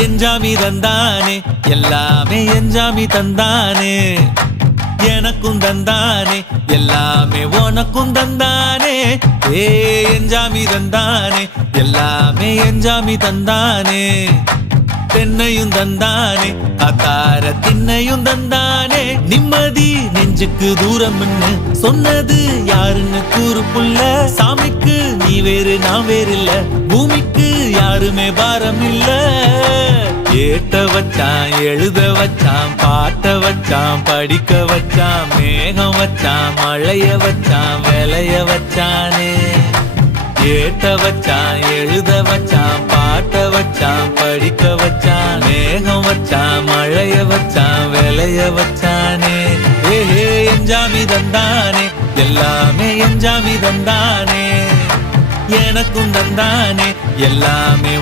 எஞ்சாமி தந்தானே எல்லாமே எஞ்சாமி தந்தானே எனக்கும் தந்தானே எல்லாமே உனக்கும் தந்தானே ஏ எஞ்சாமி தந்தானே எல்லாமே எஞ்சாமி தந்தானே தென்னையும் தந்தானே அத்தார திண்ணையும் தந்தானே நிம்மதி நெஞ்சுக்கு தூரம் சொன்னது யாருன்னு கூறு புள்ள சாமிக்கு நீ வேறு நான் வேறு இல்ல பூமிக்கு யாருமே பாரம் இல்ல ஏத்த வச்சான் எழுத வச்சான் பாட்ட வச்சான் படிக்க வச்சான் மேகம் வச்சான் மழைய வச்சான் விளைய வச்சானே ஏத்த வச்சான் எழுத வச்சான் பாட்ட வச்சான் படிக்க வச்சான் மேகம் வச்சான் மழைய வச்சான் விளைய வச்சானே ஏஹே எஞ்சாமி தந்தானே எல்லாமே எஞ்சாமி தந்தானே எனக்கும் தந்தானே எல்லாமே